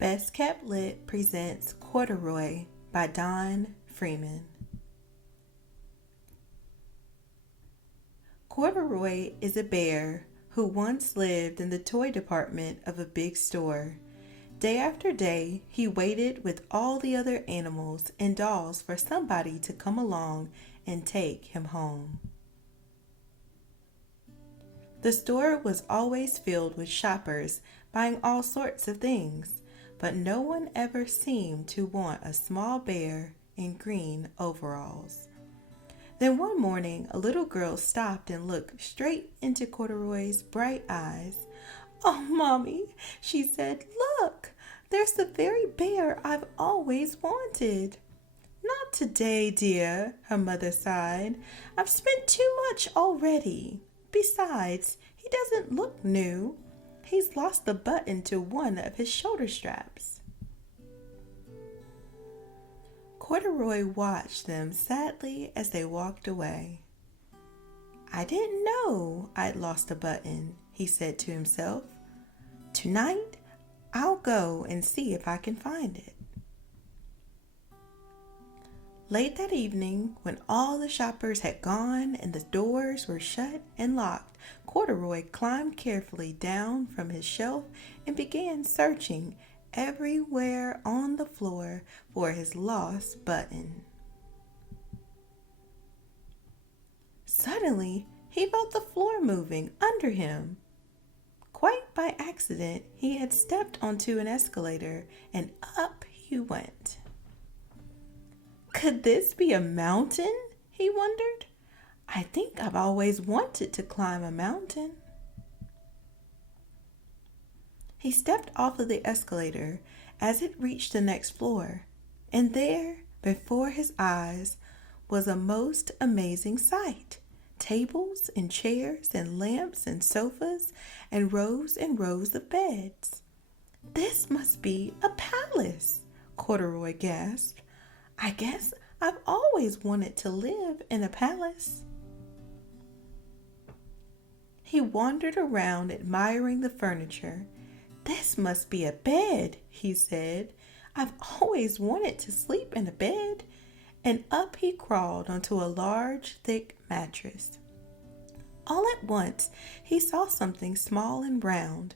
BestKeptLit presents Corduroy by Don Freeman. Corduroy is a bear who once lived in the toy department of a big store. Day after day, he waited with all the other animals and dolls for somebody to come along and take him home. The store was always filled with shoppers buying all sorts of things, but no one ever seemed to want a small bear in green overalls. Then one morning, a little girl stopped and looked straight into Corduroy's bright eyes. "Oh, Mommy," she said, "look, there's the very bear I've always wanted." "Not today, dear," her mother sighed. "I've spent too much already. Besides, he doesn't look new. He's lost the button to one of his shoulder straps." Corduroy watched them sadly as they walked away. "I didn't know I'd lost a button," he said to himself. "Tonight, I'll go and see if I can find it." Late that evening, when all the shoppers had gone and the doors were shut and locked, Corduroy climbed carefully down from his shelf and began searching everywhere on the floor for his lost button. Suddenly, he felt the floor moving under him. Quite by accident, he had stepped onto an escalator and up he went. Could this be a mountain? He wondered. I think I've always wanted to climb a mountain. He stepped off of the escalator as it reached the next floor, and there, before his eyes, was a most amazing sight. Tables and chairs and lamps and sofas and rows of beds. "This must be a palace," Corduroy gasped. "I guess I've always wanted to live in a palace." He wandered around admiring the furniture. "This must be a bed," he said. "I've always wanted to sleep in a bed." And up he crawled onto a large, thick mattress. All at once, he saw something small and round.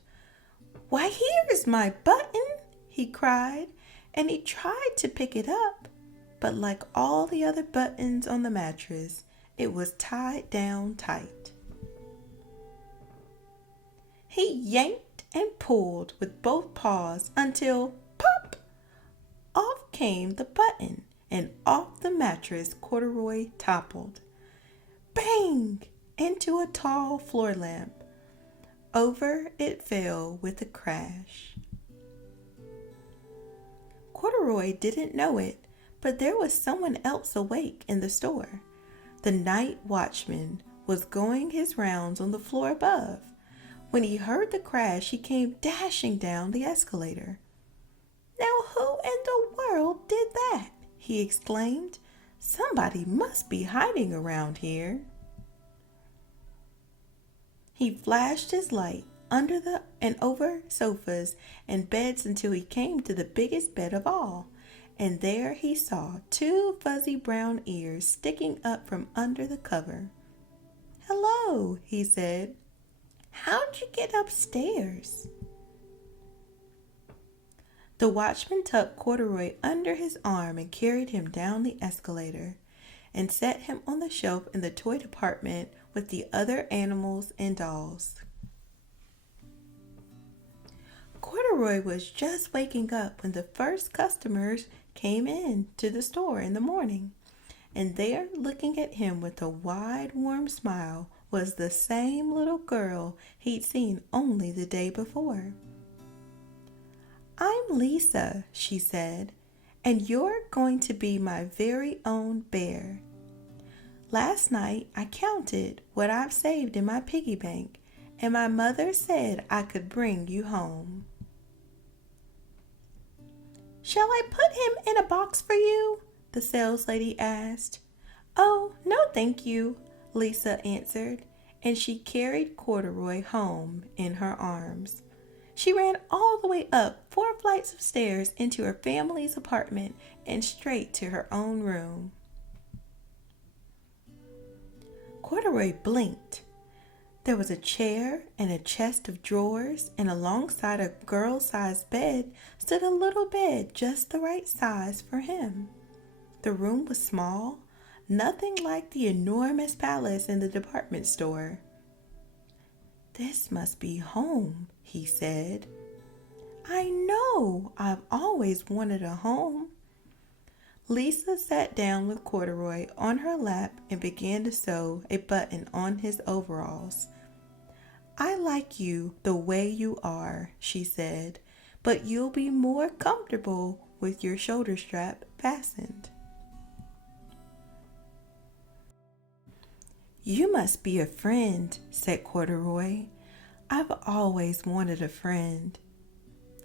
"Why, here's my button!" he cried, and he tried to pick it up. But like all the other buttons on the mattress, it was tied down tight. He yanked and pulled with both paws until, pop! Off came the button, and off the mattress Corduroy toppled. Bang! Into a tall floor lamp. Over it fell with a crash. Corduroy didn't know it, but there was someone else awake in the store. The night watchman was going his rounds on the floor above. When he heard the crash, he came dashing down the escalator. "Now who in the world did that?" he exclaimed. "Somebody must be hiding around here." He flashed his light under and over sofas and beds until he came to the biggest bed of all. And there he saw two fuzzy brown ears sticking up from under the cover. "Hello," he said. "How'd you get upstairs?" The watchman tucked Corduroy under his arm and carried him down the escalator and set him on the shelf in the toy department with the other animals and dolls. Corduroy was just waking up when the first customers came in to the store in the morning, and there, looking at him with a wide, warm smile, was the same little girl he'd seen only the day before. "I'm Lisa," she said, "and you're going to be my very own bear. Last night I counted what I've saved in my piggy bank, and my mother said I could bring you home." "Shall I put him in a box for you?" the saleslady asked. "Oh, no, thank you," Lisa answered, and she carried Corduroy home in her arms. She ran all the way up 4 flights of stairs into her family's apartment and straight to her own room. Corduroy blinked. There was a chair and a chest of drawers, and alongside a girl-sized bed stood a little bed just the right size for him. The room was small, nothing like the enormous palace in the department store. "This must be home," he said. "I know, I've always wanted a home." Lisa sat down with Corduroy on her lap and began to sew a button on his overalls. "I like you the way you are," she said, "but you'll be more comfortable with your shoulder strap fastened." "You must be a friend," said Corduroy. "I've always wanted a friend."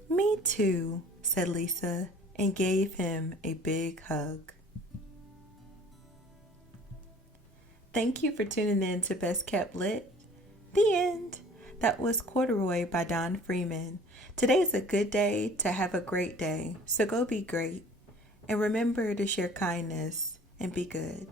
"Me too," said Lisa, and gave him a big hug. Thank you for tuning in to Best Kept Lit. The end. That was Corduroy by Don Freeman. Today's a good day to have a great day, so go be great. And remember to share kindness and be good.